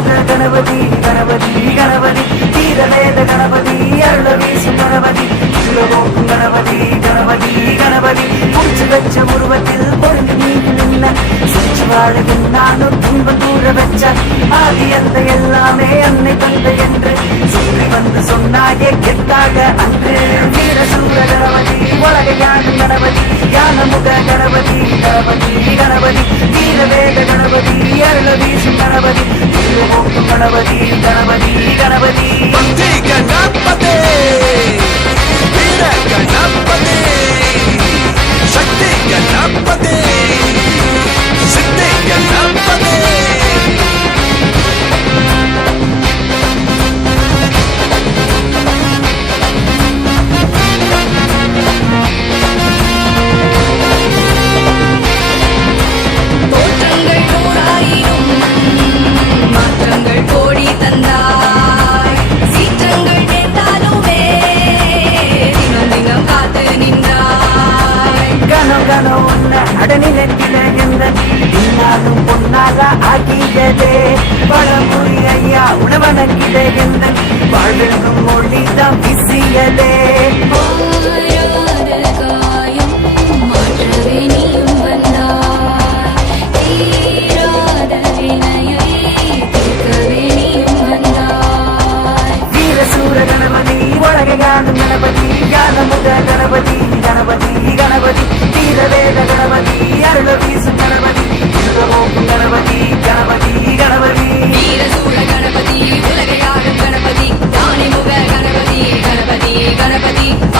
ஞானமுக கணபதி கணபதி கணபதி. தீரவேத கணபதி அருள வீசும் கணபதி. உலகோக்கும் கணபதி கணபதி கணபதி. பூச்சி வச்ச உருவத்தில் பொருந்தி நீங்கி நின்ன சுற்றி வாழகின் நானும் துன்ப தூர வச்ச ஆதி அந்த எல்லாமே அன்னை தந்தை என்று சுற்றி வந்து சொன்னாயே கெத்தாக அன்று. வீர சூர கணபதி உலக ஞான கணபதி ஞானமுக கணபதி கணபதி கணபதி. வீரவேத கணபதி அருள வீசும் கணபதி. கணபதி. பொன்னாக ஆக்கியதே பழமொழியா உணவனங்கிலே என்ன வாழ்விற்கும் மொழி தான் விசியதே கணபதி கணபதி கணபதி கணபதி கணபதி வீரவேத கணபதி அருள வீசு Adi